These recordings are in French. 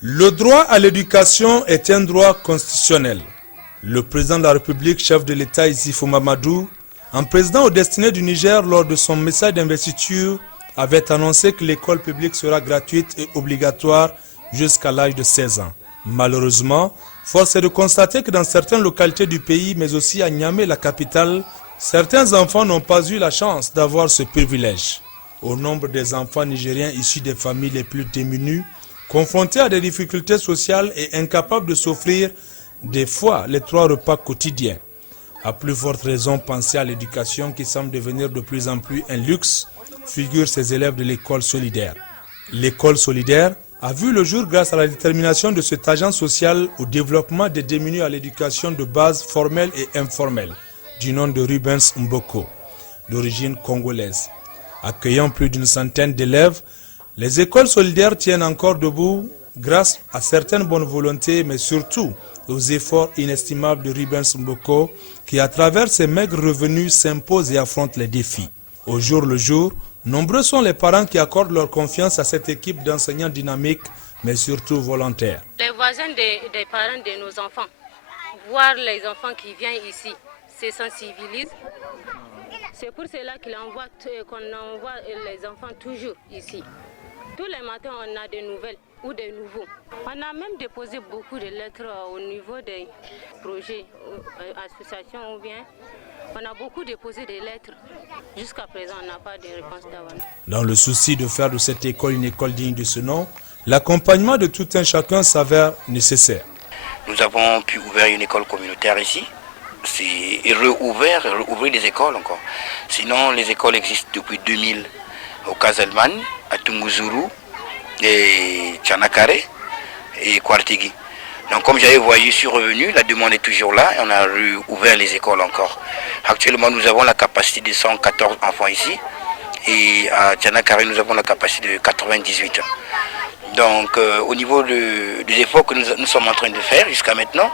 Le droit à l'éducation est un droit constitutionnel. Le président de la République, chef de l'État Issoufou Mahamadou, en président au destiné du Niger lors de son message d'investiture, avait annoncé que l'école publique sera gratuite et obligatoire jusqu'à l'âge de 16 ans. Malheureusement, force est de constater que dans certaines localités du pays, mais aussi à Niamey, la capitale, certains enfants n'ont pas eu la chance d'avoir ce privilège. Au nombre des enfants nigériens issus des familles les plus démunies, confrontés à des difficultés sociales et incapables de s'offrir des fois les 3 repas quotidiens. À plus forte raison, penser à l'éducation qui semble devenir de plus en plus un luxe, figurent ces élèves de l'école solidaire. L'école solidaire a vu le jour grâce à la détermination de cet agent social au développement des démunis à l'éducation de base formelle et informelle, du nom de Rubens Mboko, d'origine congolaise. Accueillant plus d'une centaine d'élèves, les écoles solidaires tiennent encore debout grâce à certaines bonnes volontés, mais surtout aux efforts inestimables de Rubens Mboko, qui à travers ses maigres revenus s'impose et affronte les défis. Au jour le jour, nombreux sont les parents qui accordent leur confiance à cette équipe d'enseignants dynamiques, mais surtout volontaires. Les voisins des parents de nos enfants, voir les enfants qui viennent ici, se sensibilisent. C'est pour cela qu'on envoie les enfants toujours ici. Tous les matins, on a des nouvelles ou des nouveaux. On a même déposé beaucoup de lettres au niveau des projets, associations ou bien. On a beaucoup déposé des lettres. Jusqu'à présent, on n'a pas de réponse d'avant. Dans le souci de faire de cette école une école digne de ce nom, l'accompagnement de tout un chacun s'avère nécessaire. Nous avons pu ouvrir une école communautaire ici. C'est rouvrir des écoles encore. Sinon, les écoles existent depuis 2000 au Casalman, à Tunguzuru, et Tchanakare et Kwartigi. Donc comme j'avais voyé, je suis revenu, la demande est toujours là et on a ouvert les écoles encore. Actuellement, nous avons la capacité de 114 enfants ici et à Tchanakare, nous avons la capacité de 98. Donc au niveau des efforts que nous sommes en train de faire jusqu'à maintenant,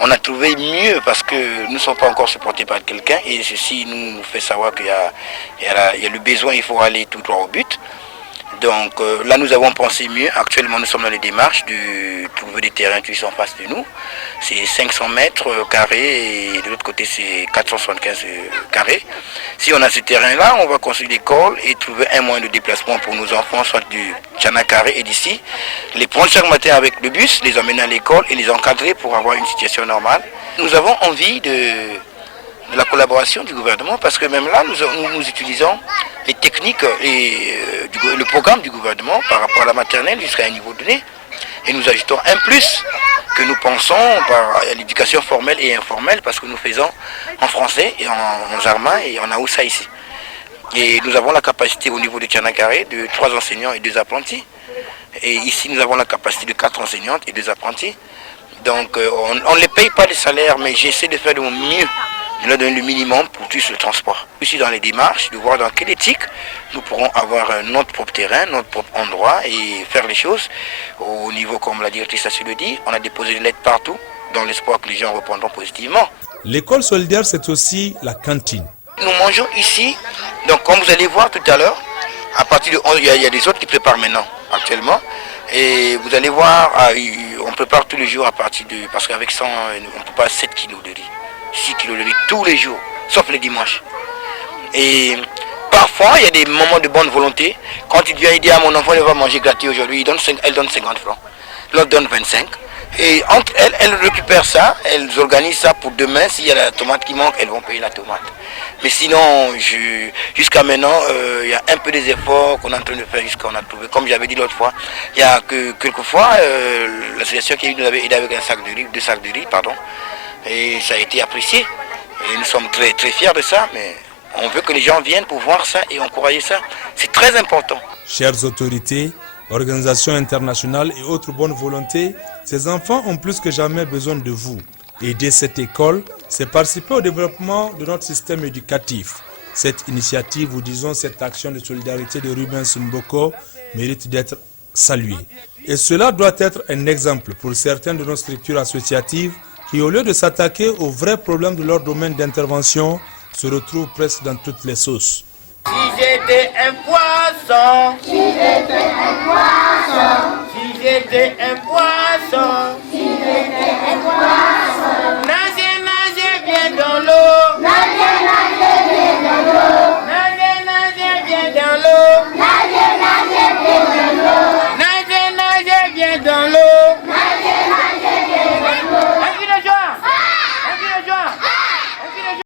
on a trouvé mieux parce que nous ne sommes pas encore supportés par quelqu'un et ceci nous fait savoir qu'il y a le besoin, il faut aller tout droit au but. Donc là nous avons pensé mieux, actuellement nous sommes dans les démarches de trouver des terrains qui sont en face de nous. C'est 500 mètres carrés et de l'autre côté c'est 475 carrés. Si on a ce terrain-là, on va construire l'école et trouver un moyen de déplacement pour nos enfants, soit du Tchanakare et d'ici. Les prendre chaque matin avec le bus, les emmener à l'école et les encadrer pour avoir une situation normale. Nous avons envie de la collaboration du gouvernement parce que même là nous utilisons les techniques et le programme du gouvernement par rapport à la maternelle jusqu'à un niveau donné et nous ajoutons un plus que nous pensons par l'éducation formelle et informelle parce que nous faisons en français et en zarma et en aoussa ici. Et nous avons la capacité au niveau de Tchanakare de 3 enseignants et 2 apprentis. Et ici nous avons la capacité de 4 enseignantes et 2 apprentis. Donc on ne les paye pas de salaire mais j'essaie de faire de mon mieux. Je leur donne le minimum pour tout le transport. Je suis dans les démarches de voir dans quelle éthique nous pourrons avoir notre propre terrain, notre propre endroit et faire les choses au niveau, comme la directrice a su le dire, on a déposé des lettres partout dans l'espoir que les gens répondront positivement. L'école solidaire, c'est aussi la cantine. Nous mangeons ici, donc comme vous allez voir tout à l'heure, à partir de 11, il y a des autres qui préparent maintenant, actuellement. Et vous allez voir, on prépare tous les jours à partir de, parce qu'avec 100, on prépare 7 kilos de riz. 6 kilos de riz tous les jours, sauf les dimanches. Et parfois, il y a des moments de bonne volonté. Quand il vient, il dit à mon enfant, il va manger gratuit aujourd'hui, elle donne 50 francs. L'autre donne 25. Et entre elles récupèrent ça, elles organisent ça pour demain. S'il y a la tomate qui manque, elles vont payer la tomate. Mais sinon, jusqu'à maintenant, il y a un peu des efforts qu'on est en train de faire jusqu'à on a trouvé. Comme j'avais dit l'autre fois, il y a que quelquefois, l'association qui nous avait aidé avec 2 sacs de riz, pardon. Et ça a été apprécié. Et nous sommes très, très fiers de ça, mais on veut que les gens viennent pour voir ça et encourager ça. C'est très important. Chères autorités, organisations internationales et autres bonnes volontés, ces enfants ont plus que jamais besoin de vous. Aider cette école, c'est participer au développement de notre système éducatif. Cette initiative, ou disons cette action de solidarité de Rubens Mboko, mérite d'être saluée. Et cela doit être un exemple pour certaines de nos structures associatives qui, au lieu de s'attaquer aux vrais problèmes de leur domaine d'intervention, se retrouvent presque dans toutes les sauces. Si j'étais un poisson, si j'étais un poisson, si j'étais un poisson.